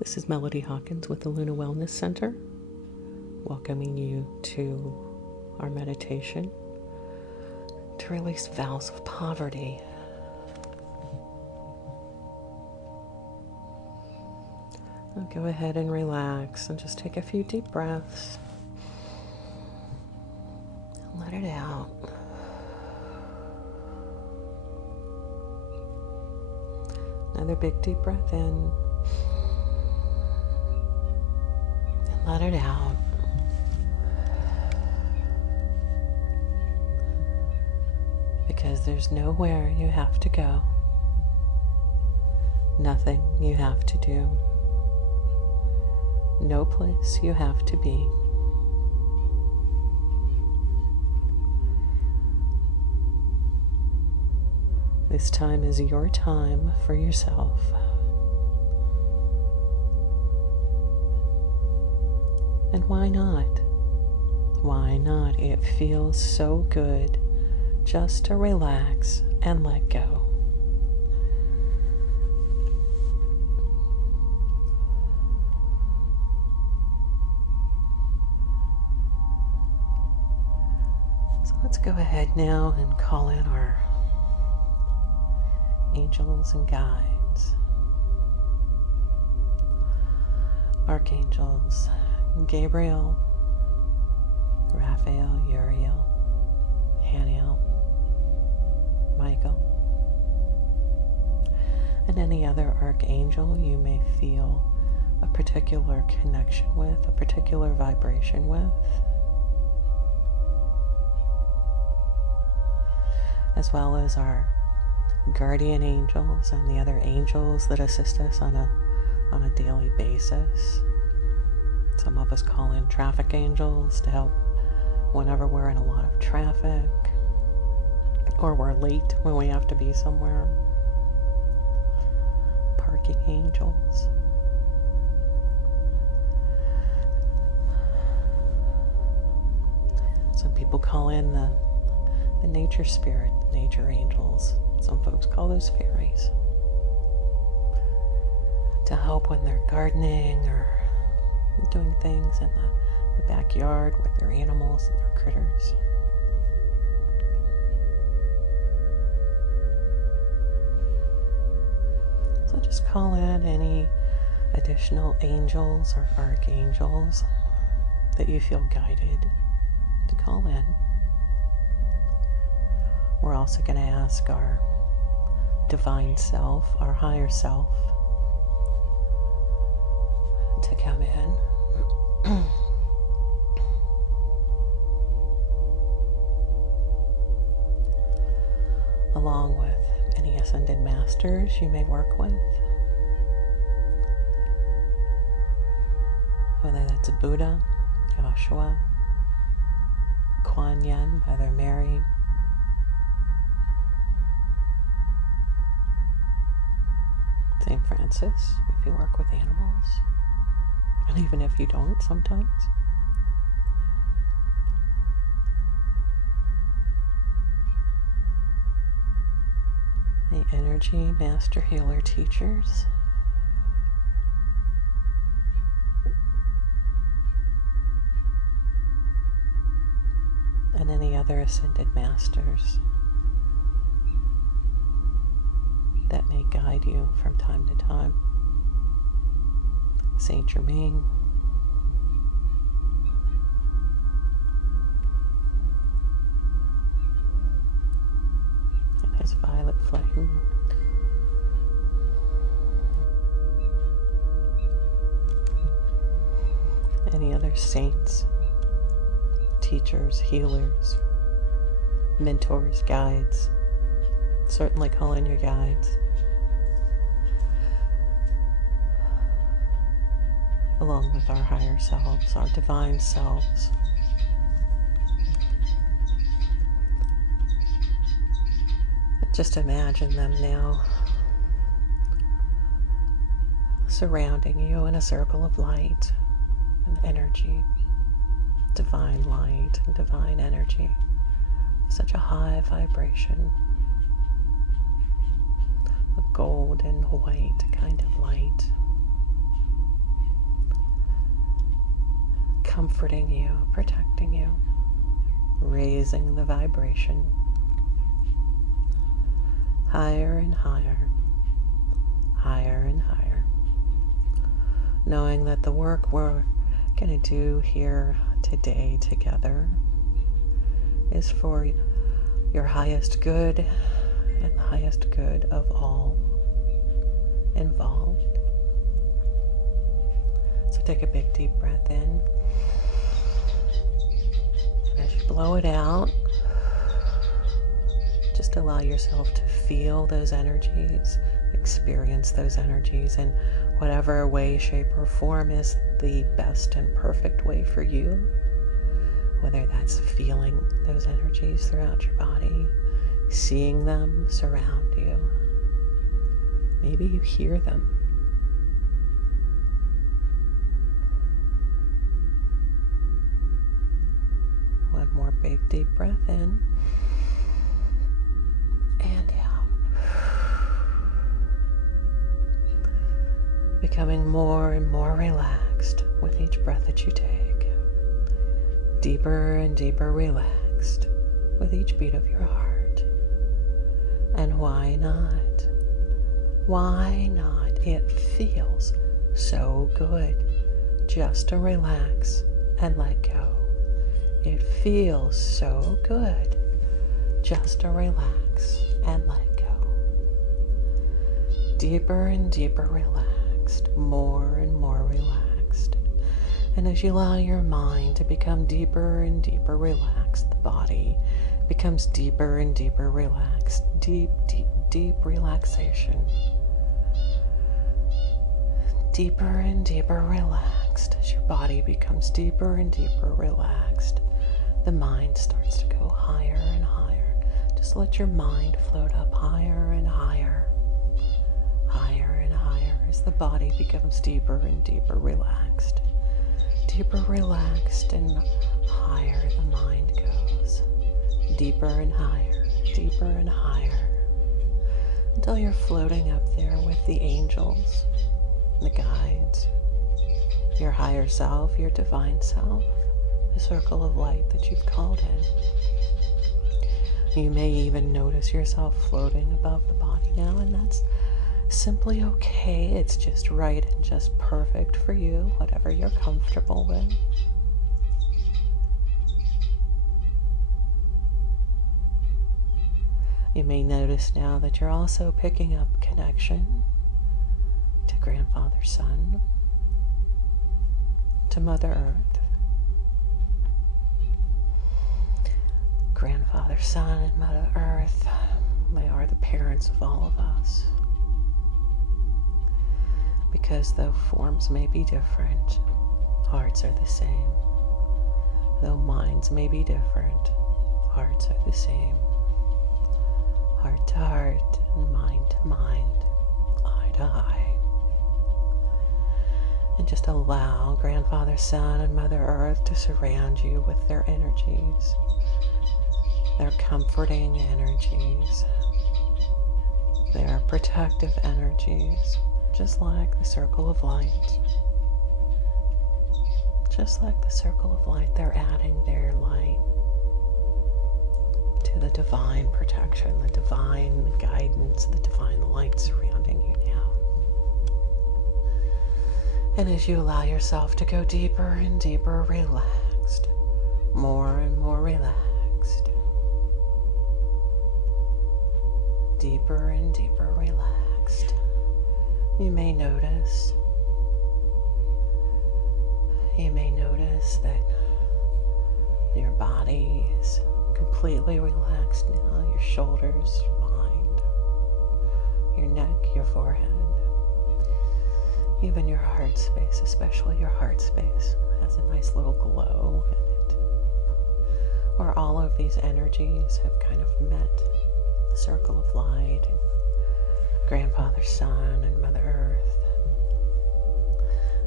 This is Melody Hawkins with the Luna Wellness Center, welcoming you to our meditation to release vows of poverty. Now go ahead and relax and just take a few deep breaths and let it out. Another big deep breath in. Let it out. Because there's nowhere you have to go. Nothing you have to do. No place you have to be. This time is your time for yourself. And why not? Why not? It feels so good just to relax and let go. So let's go ahead now and call in our angels and guides, archangels, Gabriel, Raphael, Uriel, Haniel, Michael, and any other archangel you may feel a particular connection with, a particular vibration with, as well as our guardian angels and the other angels that assist us on a daily basis. Some of us call in traffic angels to help whenever we're in a lot of traffic or we're late when we have to be somewhere. Parking angels. Some people call in the nature spirit, the nature angels. Some folks call those fairies. To help when they're gardening or doing things in the backyard with their animals and their critters. So just call in any additional angels or archangels that you feel guided to call in. We're also going to ask our divine self, our higher self, to come in. Along with any ascended masters you may work with, whether that's a Buddha, Joshua, Kuan Yin, Mother Mary, St. Francis, if you work with animals. And even if you don't, sometimes. The energy master healer teachers. And any other ascended masters that may guide you from time to time. Saint Germain, and his violet flame, any other saints, teachers, healers, mentors, guides. Certainly call in your guides. Along with our higher selves, our divine selves. Just imagine them now surrounding you in a circle of light and energy, divine light and divine energy, such a high vibration, a golden white kind of light. comforting you, protecting you, raising the vibration higher and higher, higher and higher, knowing that the work we're going to do here today together is for your highest good and the highest good of all involved. So take a big deep breath in. As you blow it out, just allow yourself to feel those energies, experience those energies in whatever way, shape, or form is the best and perfect way for you. Whether that's feeling those energies throughout your body, seeing them surround you. Maybe you hear them. One more big deep breath in and out. Becoming more and more relaxed with each breath that you take. Deeper and deeper relaxed with each beat of your heart. And why not? Why not? It feels so good just to relax and let go. It feels so good just to relax and let go. Deeper and deeper relaxed, more and more relaxed. And as you allow your mind to become deeper and deeper relaxed, the body becomes deeper and deeper relaxed. Deep, deep, deep relaxation. Deeper and deeper relaxed. As your body becomes deeper and deeper relaxed, the mind starts to go higher and higher. Just let your mind float up higher and higher. Higher and higher as the body becomes deeper and deeper relaxed. Deeper relaxed and higher the mind goes. Deeper and higher, deeper and higher. Until you're floating up there with the angels, the guides, your higher self, your divine self, the circle of light that you've called in. You may even notice yourself floating above the body now, and that's simply okay. It's just right and just perfect for you, whatever you're comfortable with. You may notice now that you're also picking up connection to Grandfather Sun, to Mother Earth. Grandfather Sun and Mother Earth, they are the parents of all of us. Because though forms may be different, hearts are the same. Though minds may be different, hearts are the same. Heart to heart and mind to mind, eye to eye. And just allow Grandfather Sun and Mother Earth to surround you with their energies, their comforting energies, their protective energies. Just like the circle of light. Just like the circle of light, they're adding their light to the divine protection, the divine guidance, the divine light surrounding you now. And as you allow yourself to go deeper and deeper relaxed, more and more relaxed, deeper and deeper relaxed, you may notice that your body is completely relaxed now. Your shoulders, your mind, your neck, your forehead, even your heart space, especially your heart space, has a nice little glow in it, where all of these energies have kind of met the circle of light and Grandfather Sun and Mother Earth.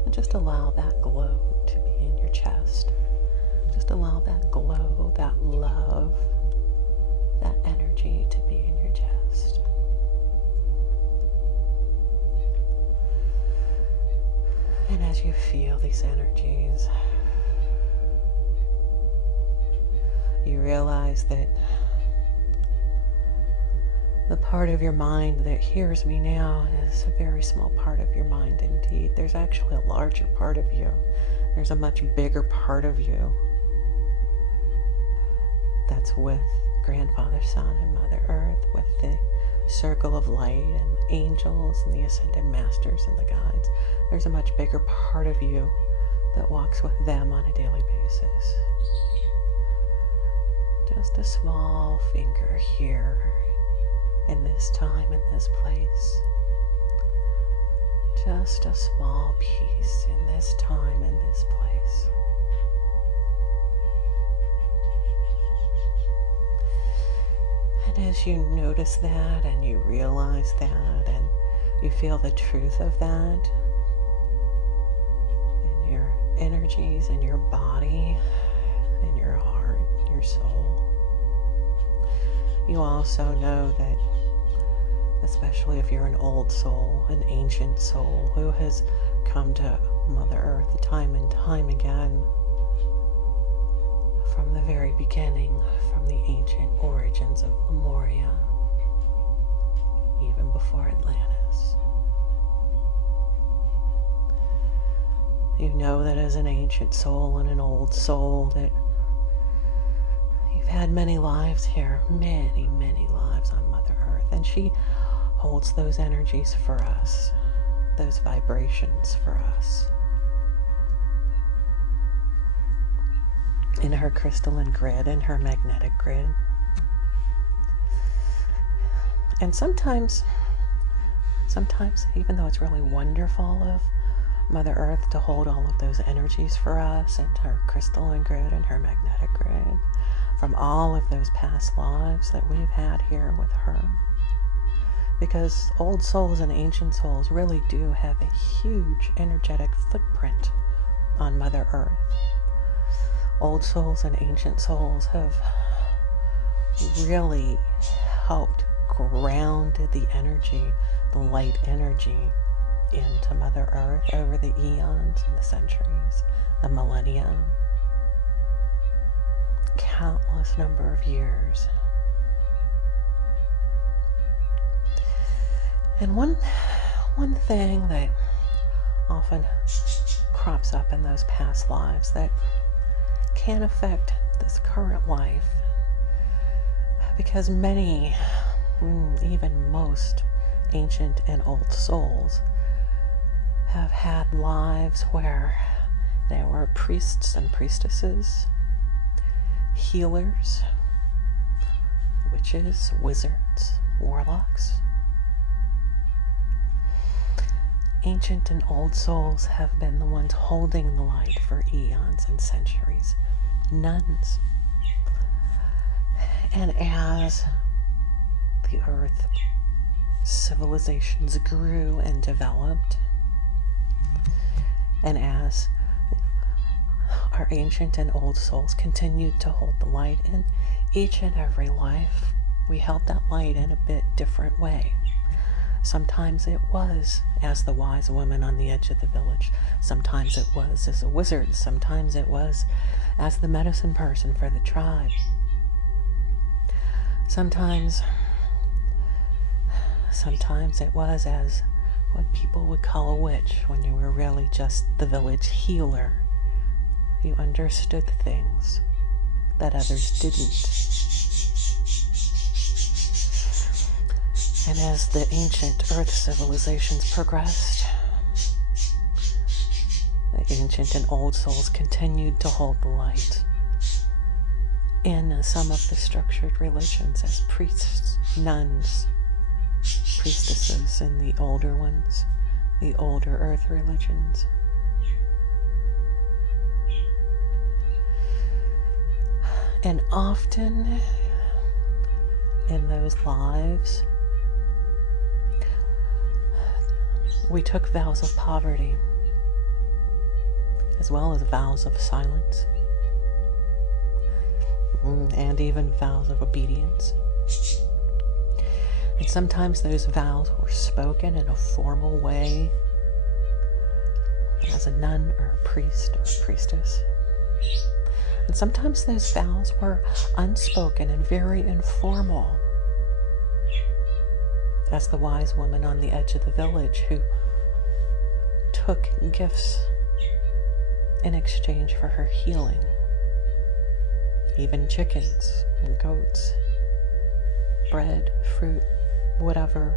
And just allow that glow to be in your chest. Just allow that glow, that love, that energy to be in your chest. And as you feel these energies You realize that the part of your mind that hears me now is a very small part of your mind indeed. There's actually a larger part of you. There's a much bigger part of you that's with Grandfather Sun and Mother Earth, with the circle of light and angels and the ascended masters and the guides. There's a much bigger part of you that walks with them on a daily basis. Just a small finger here in this time, in this place. Just a small piece in this time, in this place. And as you notice that and you realize that and you feel the truth of that in your energies, in your body, in your heart, your soul, you also know that, especially if you're an old soul, an ancient soul who has come to Mother Earth time and time again, from the very beginning, from the ancient origins of Lemuria, even before Atlantis. You know that as an ancient soul and an old soul that you've had many lives here, many, many lives on Mother Earth, and she holds those energies for us, those vibrations for us, in her crystalline grid, in her magnetic grid. And sometimes, even though it's really wonderful of Mother Earth to hold all of those energies for us in her crystalline grid and her magnetic grid, from all of those past lives that we've had here with her, because old souls and ancient souls really do have a huge energetic footprint on Mother Earth. Old souls and ancient souls have really helped ground the energy, the light energy, into Mother Earth over the eons and the centuries, the millennia, countless number of years. And one thing that often crops up in those past lives that can affect this current life, because many, even most ancient and old souls have had lives where they were priests and priestesses, healers, witches, wizards, warlocks. Ancient and old souls have been the ones holding the light for eons and centuries. Nuns. And as the earth civilizations grew and developed, and as our ancient and old souls continued to hold the light in each and every life, we held that light in a bit different way. Sometimes it was as the wise woman on the edge of the village. Sometimes it was as a wizard. Sometimes it was as the medicine person for the tribe. Sometimes it was as what people would call a witch, when you were really just the village healer. You understood things that others didn't. And as the ancient earth civilizations progressed, the ancient and old souls continued to hold the light in some of the structured religions as priests, nuns, priestesses in the older ones, the older earth religions. And often in those lives, we took vows of poverty, as well as vows of silence, and even vows of obedience. And sometimes those vows were spoken in a formal way, as a nun or a priest or a priestess. And sometimes those vows were unspoken and very informal, as the wise woman on the edge of the village who took gifts in exchange for her healing, even chickens and goats, bread, fruit, whatever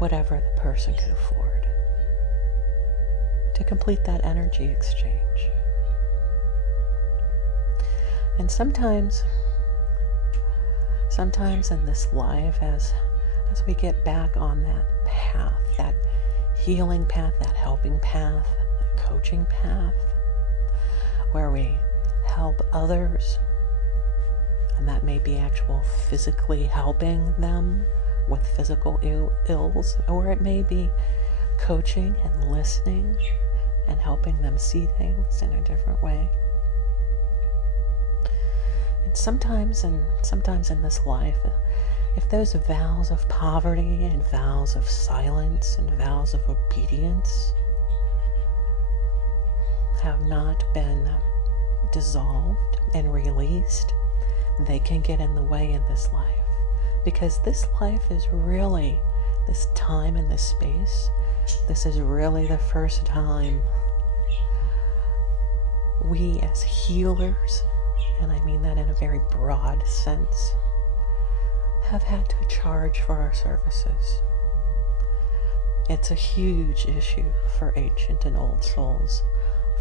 the person could afford, to complete that energy exchange. And sometimes in this life, as we get back on that path, that healing path, that helping path, that coaching path, where we help others, and that may be actual physically helping them with physical ills, or it may be coaching and listening and helping them see things in a different way. And sometimes in this life, if those vows of poverty and vows of silence and vows of obedience have not been dissolved and released, they can get in the way in this life. Because this life is really, this time and this space, this is really the first time we as healers, and I mean that in a very broad sense, have had to charge for our services. It's a huge issue for ancient and old souls,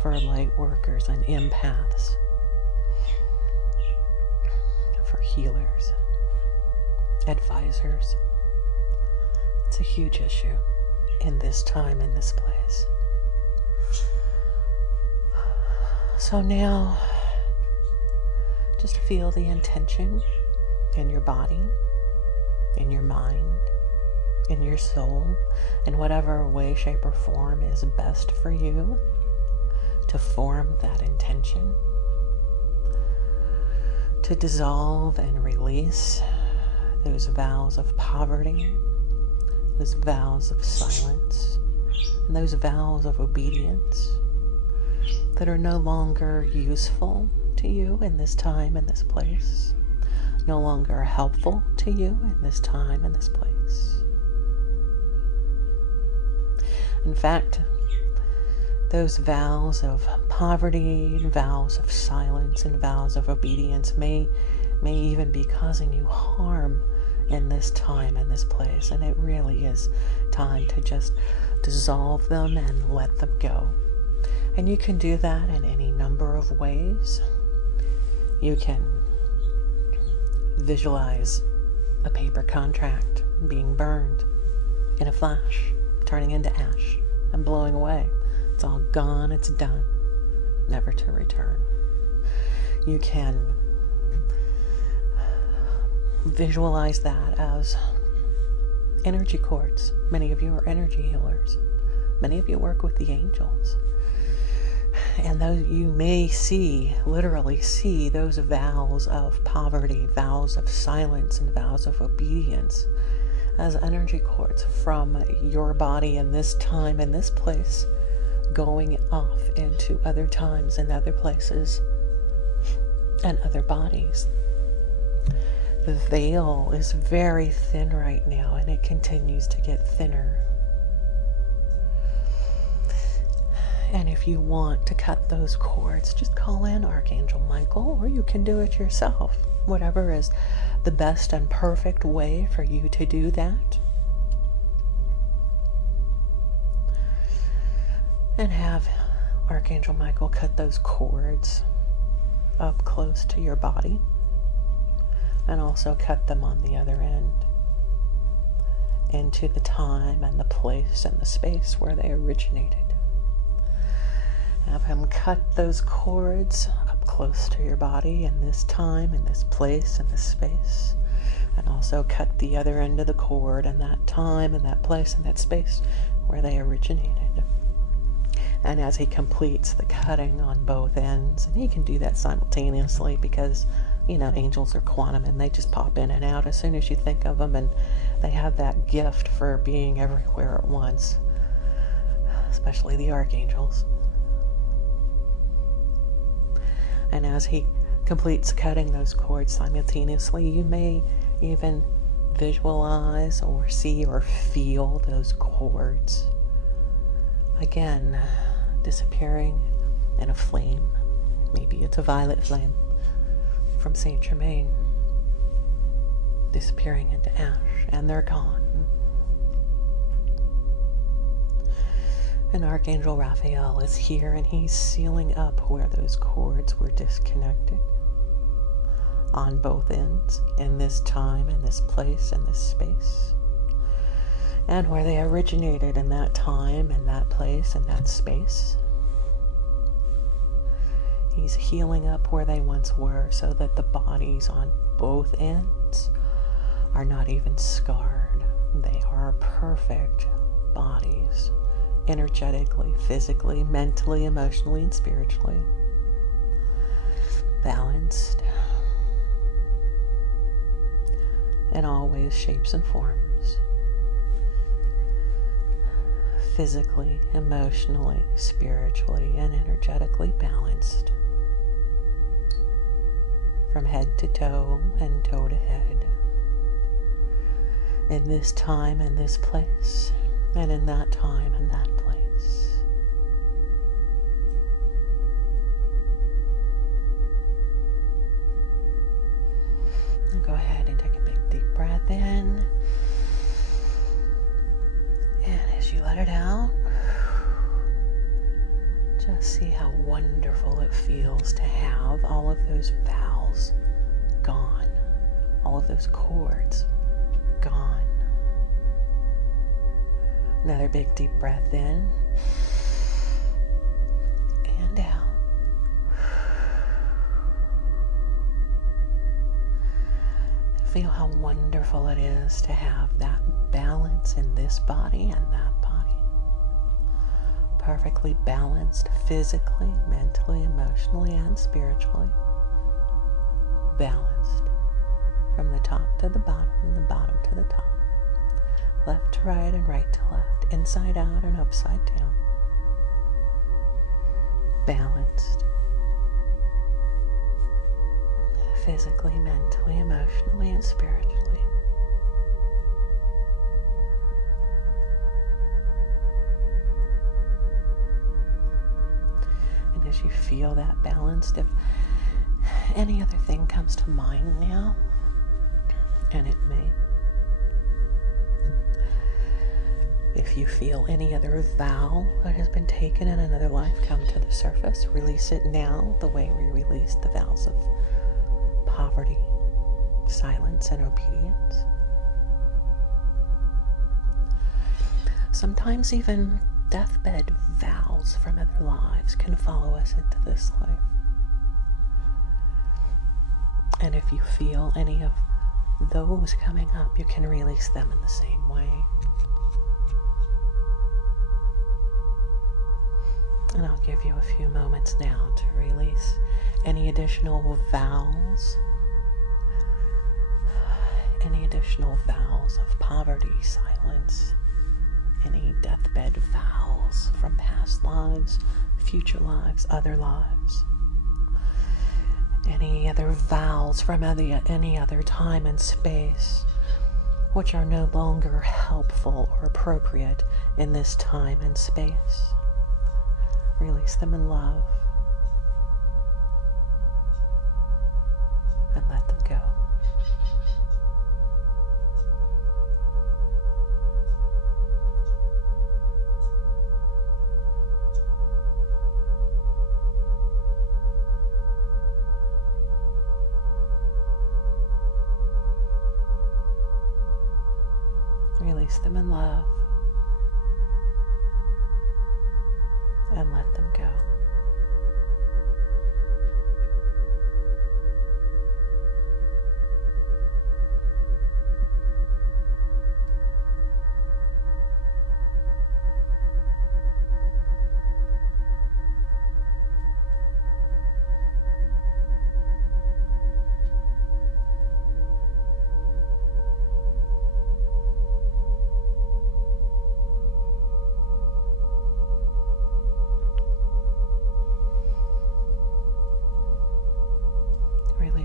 for light workers and empaths, for healers, advisors. It's a huge issue in this time, in this place. So now, just feel the intention in your body, in your mind, in your soul, in whatever way, shape, or form is best for you to form that intention, to dissolve and release those vows of poverty, those vows of silence, and those vows of obedience that are no longer useful to you in this time and this place, no longer helpful to you in this time and this place. In fact, those vows of poverty, vows of silence, and vows of obedience may even be causing you harm in this time and this place, and it really is time to just dissolve them and let them go. And you can do that in any number of ways. You can visualize a paper contract being burned in a flash, turning into ash and blowing away. It's all gone, it's done, never to return. You can visualize that as energy cords. Many of you are energy healers. Many of you work with the angels. And those you may literally see those vows of poverty, vows of silence, and vows of obedience as energy cords from your body in this time and this place, going off into other times and other places and other bodies. The veil is very thin right now, and it continues to get thinner. And if you want to cut those cords, just call in Archangel Michael, or you can do it yourself. Whatever is the best and perfect way for you to do that. And have Archangel Michael cut those cords up close to your body, and also cut them on the other end into the time and the place and the space where they originated. Have him cut those cords up close to your body in this time, in this place, in this space, and also cut the other end of the cord in that time, in that place, in that space where they originated. And as he completes the cutting on both ends, and he can do that simultaneously because, you know, angels are quantum and they just pop in and out as soon as you think of them, and they have that gift for being everywhere at once, especially the archangels. And as he completes cutting those cords simultaneously, you may even visualize or see or feel those cords again disappearing in a flame. Maybe it's a violet flame from Saint Germain, disappearing into ash, and they're gone. And Archangel Raphael is here, and he's sealing up where those cords were disconnected on both ends, in this time, in this place, in this space, and where they originated in that time, in that place, in that space. He's healing up where they once were so that the bodies on both ends are not even scarred. They are perfect bodies, energetically, physically, mentally, emotionally, and spiritually. Balanced in all ways, shapes, and forms. Physically, emotionally, spiritually, and energetically balanced. From head to toe and toe to head. In this time and this place, and in that time and that place. And go ahead and take a big deep breath in. And as you let it out, just see how wonderful it feels to have all of those vowels gone, all of those cords gone. Another big deep breath in and out. Feel how wonderful it is to have that balance in this body and that body. Perfectly balanced physically, mentally, emotionally, and spiritually. Balanced from the top to the bottom and the bottom to the top. Left to right and right to left. Inside out and upside down. Balanced. Physically, mentally, emotionally, and spiritually. And as you feel that balanced, if any other thing comes to mind now, and it may, if you feel any other vow that has been taken in another life come to the surface, release it now the way we released the vows of poverty, silence, and obedience. Sometimes even deathbed vows from other lives can follow us into this life. And if you feel any of those coming up, you can release them in the same way. And I'll give you a few moments now to release any additional vows, any additional vows of poverty, silence, any deathbed vows from past lives, future lives, other lives, any other vows from any other time and space which are no longer helpful or appropriate in this time and space. Release them in love and let them go. Release them in love and let them go.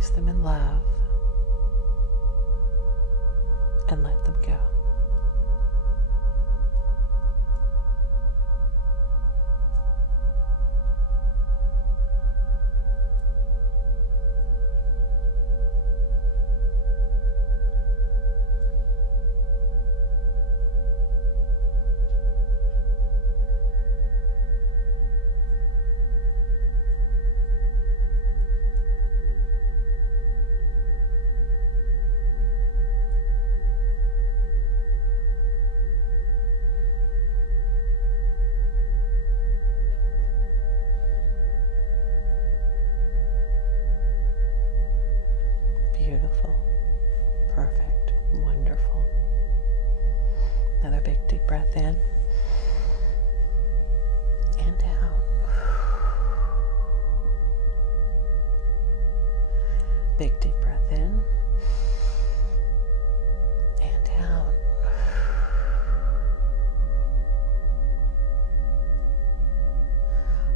Release them in love and let them go. Beautiful, perfect, wonderful. Another big deep breath in and out. Big deep breath in and out.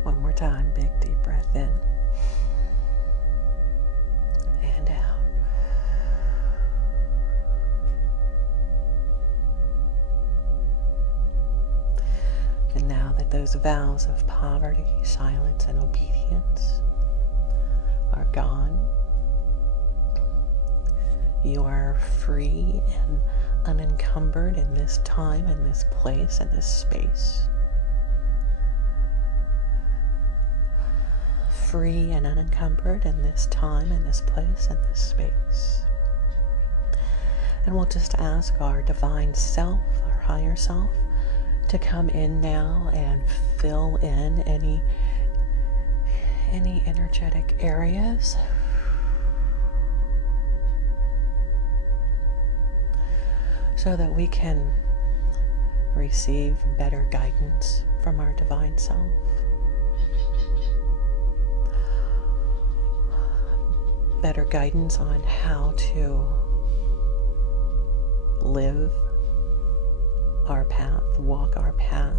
One more time, big deep breath in and out. And now that those vows of poverty, silence, and obedience are gone, you are free and unencumbered in this time, in this place, in this space. Free and unencumbered in this time, in this place, in this space. And we'll just ask our divine self, our higher self, to come in now and fill in any energetic areas. So that we can receive better guidance from our divine self. Better guidance on how to live our path, walk our path.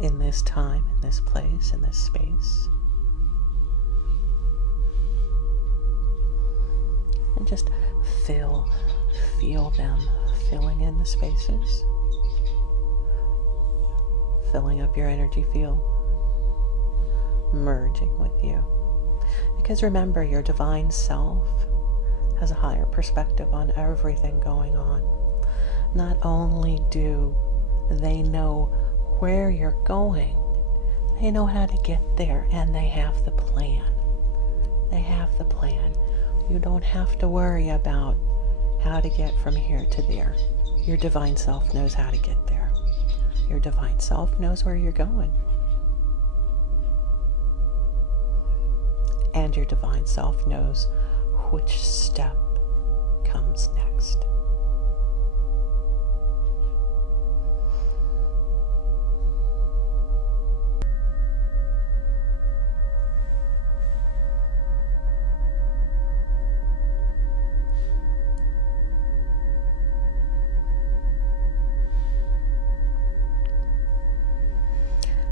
In this time, in this place, in this space. And just feel them filling in the spaces. Filling up your energy field. Merging with you. Because remember, your divine self has a higher perspective on everything going on. Not only do they know where you're going, they know how to get there, and they have the plan. They have the plan. You don't have to worry about how to get from here to there. Your divine self knows how to get there. Your divine self knows where you're going. And your divine self knows which step comes next.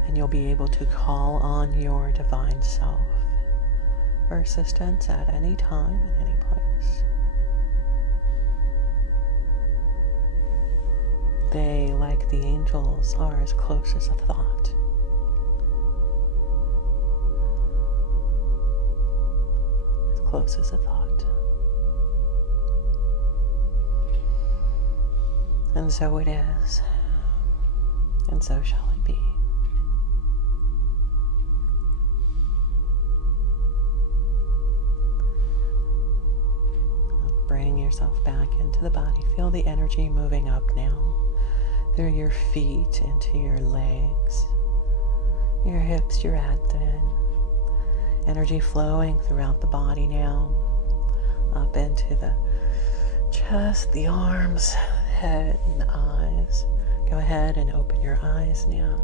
And you'll be able to call on your divine self for assistance at any time and any place. They, like the angels, are as close as a thought. As close as a thought. And so it is. And so shall it be. Bring yourself back into the body. Feel the energy moving up now through your feet, into your legs, your hips, your abdomen. Energy flowing throughout the body now, up into the chest, the arms, head, and the eyes. Go ahead and open your eyes now,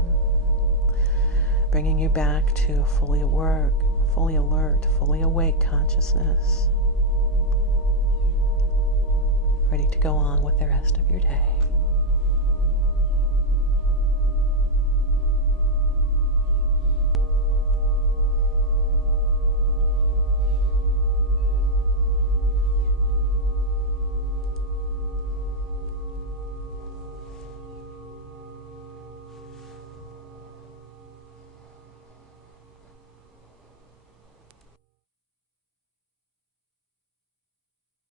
bringing you back to a fully alert, fully awake consciousness. Ready to go on with the rest of your day.